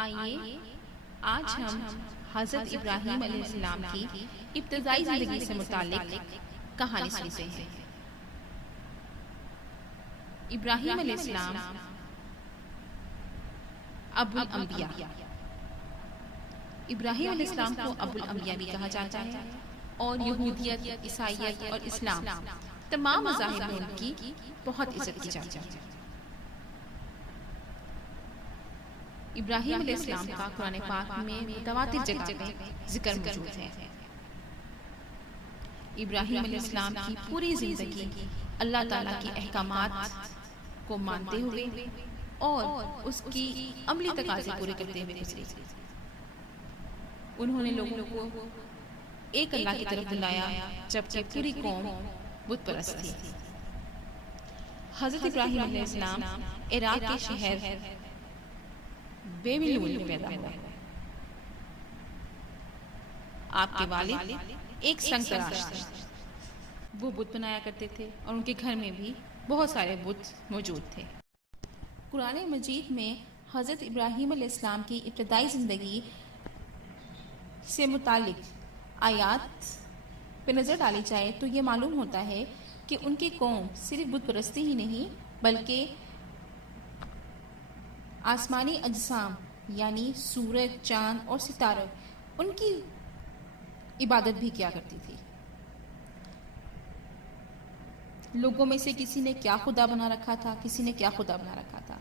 آئیے آج ہم حضرت ابراہیم علیہ السلام کی ابتدائی زندگی سے متعلق کہانی سنتے ہیں۔ ابراہیم علیہ السلام ابو الانبیاء۔ ابراہیم علیہ السلام کو ابو الانبیاء بھی کہا جاتا ہے، اور یہودیت، عیسائیت اور اسلام تمام مذاہب میں ان کی بہت عزت کی جاتی ہے۔ ابراہیم علیہ السلام کا قرآن پاک میں متواتر جگہ پہ ذکر موجود ہے۔ ابراہیم علیہ السلام کی پوری زندگی اللہ تعالیٰ کے احکامات کو مانتے ہوئے اور اس کی عملی تقاضے پورے کرتے ہوئے گزری۔ انہوں نے لوگوں کو ایک اللہ کی طرف بلایا، جبکہ پوری قوم بت پرست تھی۔ حضرت ابراہیم علیہ السلام عراق کے شہر بیبیلون میں پیدا ہوا۔ آپ کے والد ایک سنگ تراش تھے، وہ بت بنایا کرتے تھے اور ان کے گھر میں بھی بہت سارے بت موجود تھے۔ قرآن مجید میں حضرت ابراہیم علیہ السلام کی ابتدائی زندگی سے متعلق آیات پہ نظر ڈالی جائے تو یہ معلوم ہوتا ہے کہ ان کی قوم صرف بت پرستی ہی نہیں بلکہ آسمانی اجسام یعنی سورج، چاند اور ستارے ان کی عبادت بھی کیا کرتی تھی۔ لوگوں میں سے کسی نے کیا خدا بنا رکھا تھا، کسی نے کیا خدا بنا رکھا تھا۔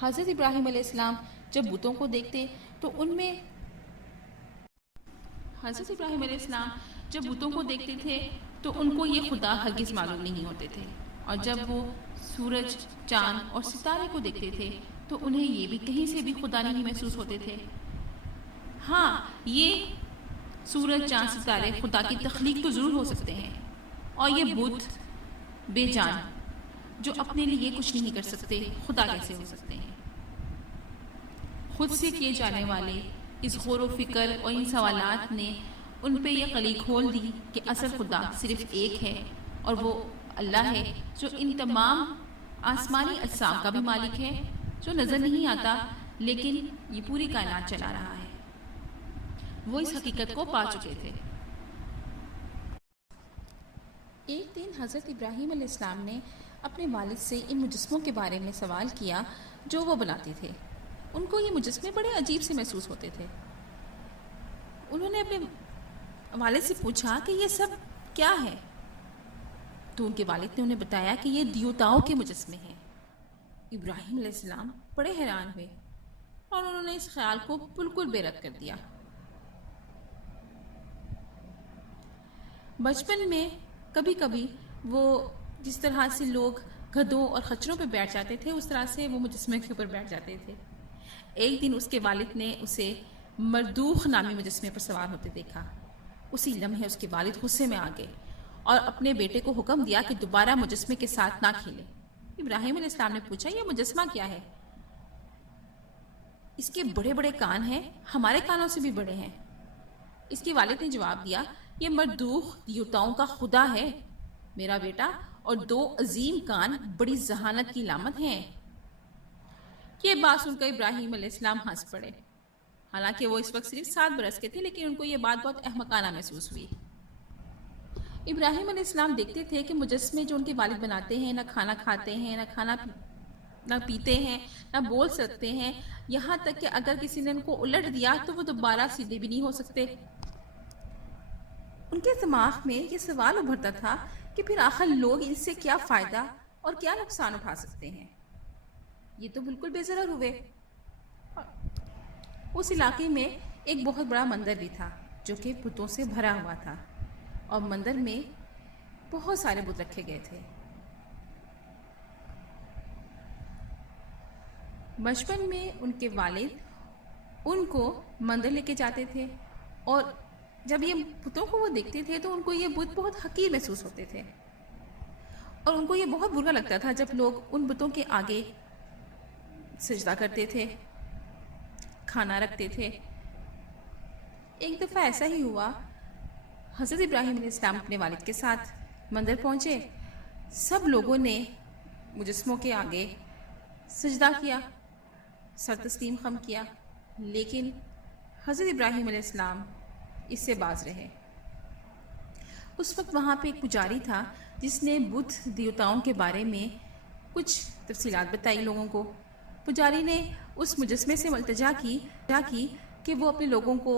حضرت ابراہیم علیہ السلام جب بتوں کو دیکھتے تو ان میں کو یہ خدا ہرگز معلوم نہیں ہوتے تھے، اور جب وہ سورج، چاند اور ستارے کو دیکھتے تھے تو انہیں یہ بھی کہیں سے بھی خدا نہیں محسوس ہوتے تھے۔ ہاں، یہ سورج، چاند، ستارے خدا کی تخلیق تو ضرور ہو سکتے ہیں، اور یہ بت بے جان جو اپنے لیے کچھ نہیں کر سکتے خدا کیسے ہو سکتے ہیں؟ خود سے کیے جانے والے اس غور و فکر اور ان سوالات نے ان پہ یہ قلی کھول دی کہ اصل خدا صرف ایک ہے، اور وہ اللہ ہے جو ان تمام آسمانی اجسام کا بھی مالک ہے، جو نظر نہیں آتا لیکن یہ پوری کائنات چلا رہا ہے۔ وہ اس حقیقت کو پا چکے تھے۔ ایک دن حضرت ابراہیم علیہ السلام نے اپنے والد سے ان مجسموں کے بارے میں سوال کیا جو وہ بناتے تھے۔ ان کو یہ مجسمے بڑے عجیب سے محسوس ہوتے تھے۔ انہوں نے اپنے والد سے پوچھا کہ یہ سب کیا ہے، تو ان کے والد نے انہیں بتایا کہ یہ دیوتاؤں کے مجسمے ہیں۔ ابراہیم علیہ السلام بڑے حیران ہوئے اور انہوں نے اس خیال کو بالکل بے رد کر دیا۔ بچپن میں کبھی کبھی وہ جس طرح سے لوگ گدھوں اور خچروں پہ بیٹھ جاتے تھے اس طرح سے وہ مجسمے کے اوپر بیٹھ جاتے تھے۔ ایک دن اس کے والد نے اسے مردوخ نامی مجسمے پر سوار ہوتے دیکھا۔ اسی لمحے اس کے والد غصے میں آ گئے اور اپنے بیٹے کو حکم دیا کہ دوبارہ مجسمے کے ساتھ نہ کھیلے۔ ابراہیم علیہ السلام نے پوچھا، یہ مجسمہ کیا ہے؟ اس کے بڑے بڑے کان ہیں، ہمارے کانوں سے بھی بڑے ہیں۔ اس کے والد نے جواب دیا، یہ مردوخ دیوتاؤں کا خدا ہے میرا بیٹا، اور دو عظیم کان بڑی ذہانت کی علامت ہیں۔ یہ بات سن کر ابراہیم علیہ السلام ہنس پڑے۔ حالانکہ وہ اس وقت صرف 7 برس کے تھے، لیکن ان کو یہ بات بہت احمقانہ محسوس ہوئی۔ ابراہیم علیہ السلام دیکھتے تھے کہ مجسمے جو ان کے والد بناتے ہیں نہ کھانا کھاتے ہیں، نہ پیتے ہیں، نہ بول سکتے ہیں، یہاں تک کہ اگر کسی نے ان کو الٹ دیا تو وہ دوبارہ سیدھے بھی نہیں ہو سکتے۔ ان کے دماغ میں یہ سوال ابھرتا تھا کہ پھر آخر لوگ ان سے کیا فائدہ اور کیا نقصان اٹھا سکتے ہیں؟ یہ تو بالکل بے ضرر ہوئے۔ اس علاقے میں ایک بہت بڑا مندر بھی تھا جو کہ بتوں سے بھرا ہوا تھا، اور مندر میں بہت سارے بت رکھے گئے تھے۔ بچپن میں ان کے والد ان کو مندر لے کے جاتے تھے، اور جب یہ بتوں کو وہ دیکھتے تھے تو ان کو یہ بت بہت حقیر محسوس ہوتے تھے، اور ان کو یہ بہت برا لگتا تھا جب لوگ ان بتوں کے آگے سجدہ کرتے تھے، کھانا رکھتے تھے۔ ایک دفعہ ایسا ہی ہوا، حضرت ابراہیم علیہ السلام اپنے والد کے ساتھ مندر پہنچے۔ سب لوگوں نے مجسموں کے آگے سجدہ کیا، سر تسلیم خم کیا، لیکن حضرت ابراہیم علیہ السلام اس سے باز رہے۔ اس وقت وہاں پہ ایک پجاری تھا جس نے بدھ دیوتاؤں کے بارے میں کچھ تفصیلات بتائی لوگوں کو۔ پجاری نے اس مجسمے سے التجا کی کہ وہ اپنے لوگوں کو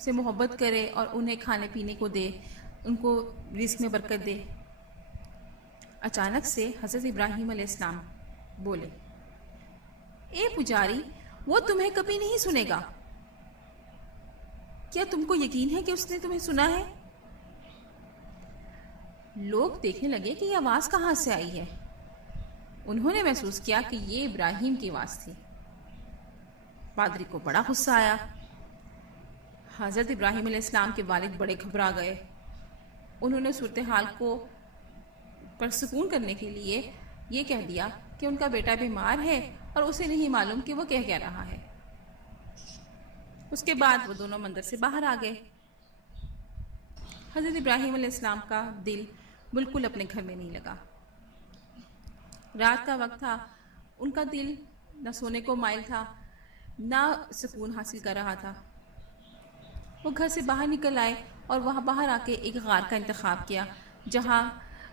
سے محبت کرے اور انہیں کھانے پینے کو دے، ان کو رزق میں برکت دے۔ اچانک سے حضرت ابراہیم علیہ السلام بولے، اے پجاری، وہ تمہیں کبھی نہیں سنے گا، کیا تم کو یقین ہے کہ اس نے تمہیں سنا ہے؟ لوگ دیکھنے لگے کہ یہ آواز کہاں سے آئی ہے۔ انہوں نے محسوس کیا کہ یہ ابراہیم کی آواز تھی۔ پادری کو بڑا غصہ آیا۔ حضرت ابراہیم علیہ السلام کے والد بڑے گھبرا گئے۔ انہوں نے صورتحال کو پرسکون کرنے کے لیے یہ کہہ دیا کہ ان کا بیٹا بیمار ہے اور اسے نہیں معلوم کہ وہ کہہ رہا ہے۔ اس کے بعد وہ دونوں مندر سے باہر آ گئے۔ حضرت ابراہیم علیہ السلام کا دل بالکل اپنے گھر میں نہیں لگا۔ رات کا وقت تھا، ان کا دل نہ سونے کو مائل تھا، نہ سکون حاصل کر رہا تھا۔ وہ گھر سے باہر نکل آئے اور وہاں باہر آ کے ایک غار کا انتخاب کیا جہاں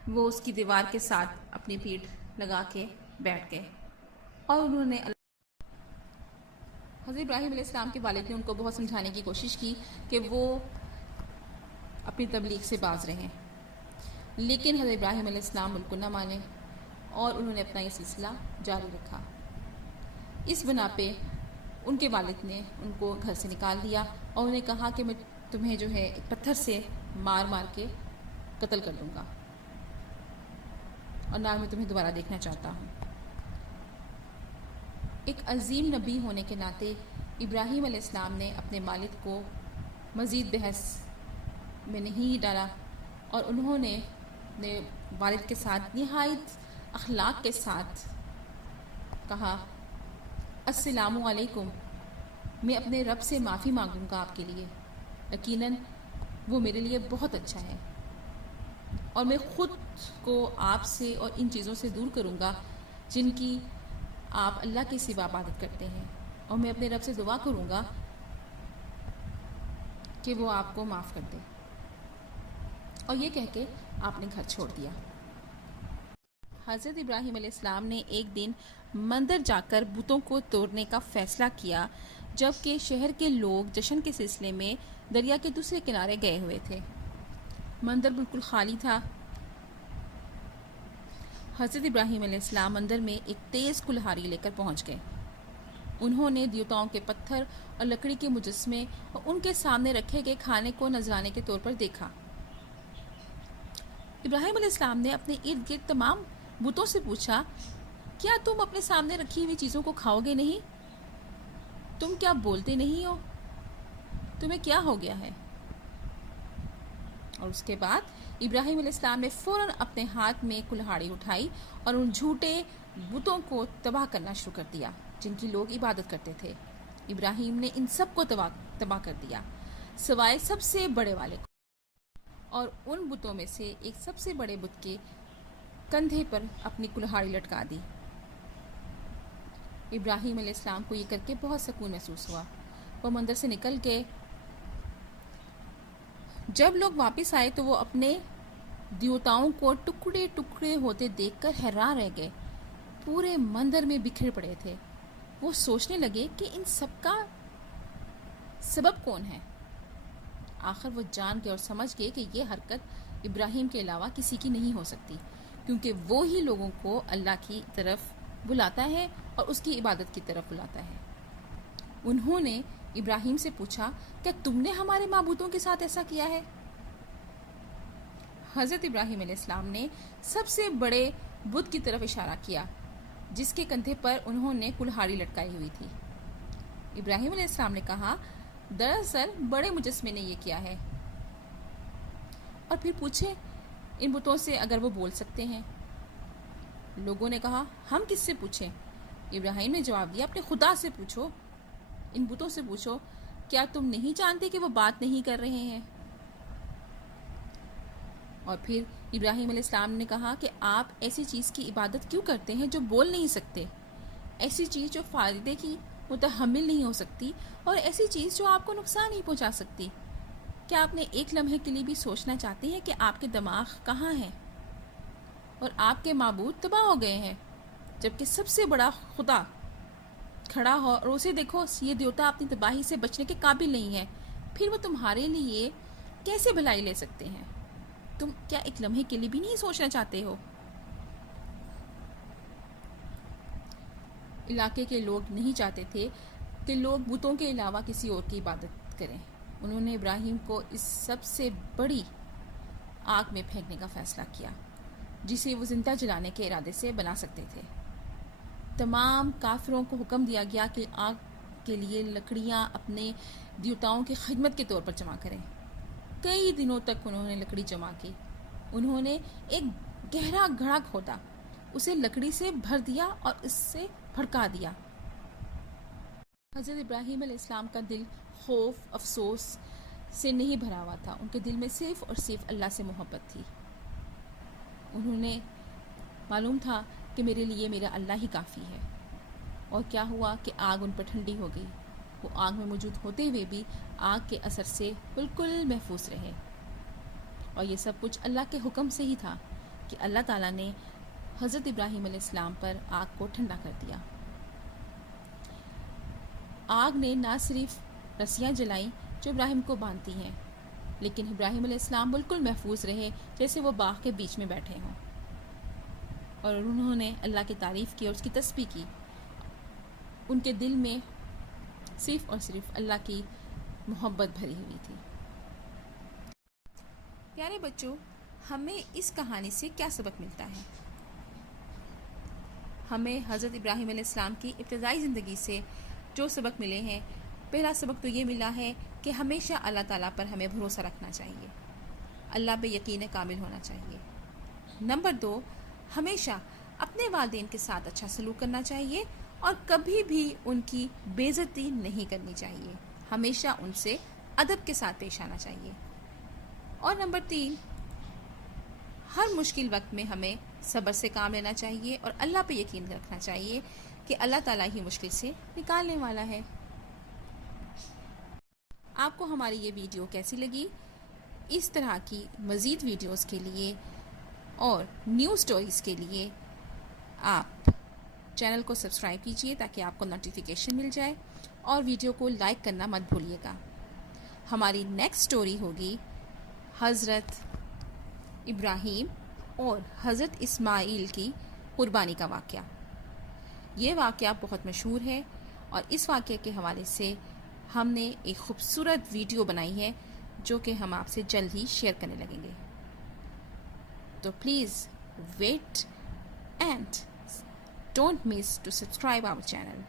وہ اس کی دیوار کے ساتھ اپنی پیٹھ لگا کے بیٹھ گئے، اور انہوں نے حضرت ابراہیم علیہ السلام کے والد نے ان کو بہت سمجھانے کی کوشش کی کہ وہ اپنی تبلیغ سے باز رہیں، لیکن حضرت ابراہیم علیہ السلام ان کو نہ مانے اور انہوں نے اپنا یہ سلسلہ جاری رکھا۔ اس بنا پہ ان کے والد نے ان کو گھر سے نکال دیا اور انہیں کہا کہ میں تمہیں جو ہے ایک پتھر سے مار مار کے قتل کر دوں گا، اور نہ میں تمہیں دوبارہ دیکھنا چاہتا ہوں۔ ایک عظیم نبی ہونے کے ناطے ابراہیم علیہ السلام نے اپنے والد کو مزید بحث میں نہیں ڈالا، اور انہوں نے اپنے والد کے ساتھ نہایت اخلاق کے ساتھ کہا، السلام علیکم، میں اپنے رب سے معافی مانگوں گا آپ کے لیے، یقیناً وہ میرے لیے بہت اچھا ہے، اور میں خود کو آپ سے اور ان چیزوں سے دور کروں گا جن کی آپ اللہ کے سوا عبادت کرتے ہیں، اور میں اپنے رب سے دعا کروں گا کہ وہ آپ کو معاف کر دے۔ اور یہ کہہ کے آپ نے گھر چھوڑ دیا۔ حضرت ابراہیم علیہ السلام نے ایک دن مندر جا کر بتوں کو توڑنے کا فیصلہ کیا، جبکہ شہر کے لوگ جشن کے سلسلے میں دریا کے دوسرے کنارے گئے ہوئے تھے۔ مندر بالکل خالی تھا۔ حضرت ابراہیم علیہ السلام مندر میں ایک تیز کلہاڑی لے کر پہنچ گئے۔ انہوں نے دیوتاؤں کے پتھر اور لکڑی کے مجسمے اور ان کے سامنے رکھے گئے کھانے کو نذرانے کے طور پر دیکھا۔ ابراہیم علیہ السلام نے اپنے ارد گرد تمام بتوں سے پوچھا، کیا تم اپنے سامنے رکھی ہوئی چیزوں کو کھاؤ گے نہیں؟ تم کیا بولتے نہیں ہو؟ تمہیں کیا ہو گیا ہے؟ اور اس کے بعد ابراہیم علیہ السلام نے فوراً اپنے ہاتھ میں کلہاڑی اٹھائی اور ان جھوٹے بتوں کو تباہ کرنا شروع کر دیا جن کی لوگ عبادت کرتے تھے۔ ابراہیم نے ان سب کو تباہ کر دیا سوائے سب سے بڑے والے کو، اور ان بتوں میں سے ایک سب سے بڑے بت کے کندھے پر اپنی کلہاڑی لٹکا دی۔ ابراہیم علیہ السلام کو یہ کر کے بہت سکون محسوس ہوا۔ وہ مندر سے نکل گئے۔ جب لوگ واپس آئے تو وہ اپنے دیوتاؤں کو ٹکڑے ٹکڑے ہوتے دیکھ کر حیران رہ گئے۔ پورے مندر میں بکھرے پڑے تھے۔ وہ سوچنے لگے کہ ان سب کا سبب کون ہے۔ آخر وہ جان گئے اور سمجھ گئے کہ یہ حرکت ابراہیم کے علاوہ کسی کی نہیں ہو سکتی، کیونکہ وہ ہی لوگوں کو اللہ کی طرف بلاتا ہے اور اس کی عبادت کی طرف بلاتا ہے۔ انہوں نے ابراہیم سے پوچھا، کیا تم نے ہمارے معبودوں کے ساتھ ایسا کیا ہے؟ حضرت ابراہیم علیہ السلام نے سب سے بڑے بت کی طرف اشارہ کیا جس کے کندھے پر انہوں نے کلہاڑی لٹکائی ہوئی تھی۔ ابراہیم علیہ السلام نے کہا، دراصل بڑے مجسمے نے یہ کیا ہے، اور پھر پوچھے ان بتوں سے اگر وہ بول سکتے ہیں۔ لوگوں نے کہا، ہم کس سے پوچھیں؟ ابراہیم نے جواب دیا، اپنے خدا سے پوچھو، ان بتوں سے پوچھو، کیا تم نہیں جانتے کہ وہ بات نہیں کر رہے ہیں؟ اور پھر ابراہیم علیہ السلام نے کہا کہ آپ ایسی چیز کی عبادت کیوں کرتے ہیں جو بول نہیں سکتے؟ ایسی چیز جو فائدے کی متحمل نہیں ہو سکتی، اور ایسی چیز جو آپ کو نقصان نہیں پہنچا سکتی؟ کیا آپ نے ایک لمحے کے لیے بھی سوچنا چاہتے ہیں کہ آپ کے دماغ کہاں ہیں اور آپ کے معبود تباہ ہو گئے ہیں، جبکہ سب سے بڑا خدا کھڑا ہو اور اسے دیکھو یہ دیوتا اپنی تباہی سے بچنے کے قابل نہیں ہے، پھر وہ تمہارے لیے کیسے بھلائی لے سکتے ہیں؟ تم کیا ایک لمحے کے لیے بھی نہیں سوچنا چاہتے ہو؟ علاقے کے لوگ نہیں چاہتے تھے کہ لوگ بتوں کے علاوہ کسی اور کی عبادت کریں۔ انہوں نے ابراہیم کو اس سب سے بڑی آگ میں پھینکنے کا فیصلہ کیا جسے وہ زندہ جلانے کے ارادے سے بنا سکتے تھے۔ تمام کافروں کو حکم دیا گیا کہ آگ کے لیے لکڑیاں اپنے دیوتاؤں کی خدمت کے طور پر جمع کریں۔ کئی دنوں تک انہوں نے لکڑی جمع کی۔ انہوں نے ایک گہرا گڑھا کھودا، اسے لکڑی سے بھر دیا اور اس سے بھڑکا دیا۔ حضرت ابراہیم علیہ السلام کا دل خوف افسوس سے نہیں بھرا ہوا تھا، ان کے دل میں صرف اور صرف اللہ سے محبت تھی۔ انہوں نے معلوم تھا کہ میرے لیے میرا اللہ ہی کافی ہے۔ اور کیا ہوا کہ آگ ان پر ٹھنڈی ہو گئی۔ وہ آگ میں موجود ہوتے ہوئے بھی آگ کے اثر سے بالکل محفوظ رہے، اور یہ سب کچھ اللہ کے حکم سے ہی تھا کہ اللہ تعالیٰ نے حضرت ابراہیم علیہ السلام پر آگ کو ٹھنڈا کر دیا۔ آگ نے نہ صرف رسیاں جلائیں جو ابراہیم کو باندھتی ہیں، لیکن ابراہیم علیہ السلام بالکل محفوظ رہے جیسے وہ باغ کے بیچ میں بیٹھے ہوں، اور انہوں نے اللہ کی تعریف کی اور اس کی تسبیح کی۔ ان کے دل میں صرف اور صرف اللہ کی محبت بھری ہوئی تھی۔ پیارے بچوں، ہمیں اس کہانی سے کیا سبق ملتا ہے؟ ہمیں حضرت ابراہیم علیہ السلام کی ابتدائی زندگی سے جو سبق ملے ہیں، پہلا سبق تو یہ ملا ہے کہ ہمیشہ اللہ تعالیٰ پر ہمیں بھروسہ رکھنا چاہیے، اللہ پہ یقین کامل ہونا چاہیے۔ نمبر 2، ہمیشہ اپنے والدین کے ساتھ اچھا سلوک کرنا چاہیے اور کبھی بھی ان کی بے عزتی نہیں کرنی چاہیے، ہمیشہ ان سے ادب کے ساتھ پیش آنا چاہیے۔ اور نمبر 3، ہر مشکل وقت میں ہمیں صبر سے کام لینا چاہیے اور اللہ پہ یقین رکھنا چاہیے کہ اللہ تعالیٰ ہی مشکل سے نکالنے والا ہے۔ آپ کو ہماری یہ ویڈیو کیسی لگی؟ اس طرح کی مزید ویڈیوز کے لیے اور نیو سٹوریز کے لیے آپ چینل کو سبسکرائب کیجئے تاکہ آپ کو نوٹیفیکیشن مل جائے، اور ویڈیو کو لائک کرنا مت بھولیے گا۔ ہماری نیکسٹ سٹوری ہوگی حضرت ابراہیم اور حضرت اسماعیل کی قربانی کا واقعہ۔ یہ واقعہ بہت مشہور ہے، اور اس واقعے کے حوالے سے ہم نے ایک خوبصورت ویڈیو بنائی ہے جو کہ ہم آپ سے جلد ہی شیئر کرنے لگیں گے۔ تو please wait and don't miss to subscribe our channel.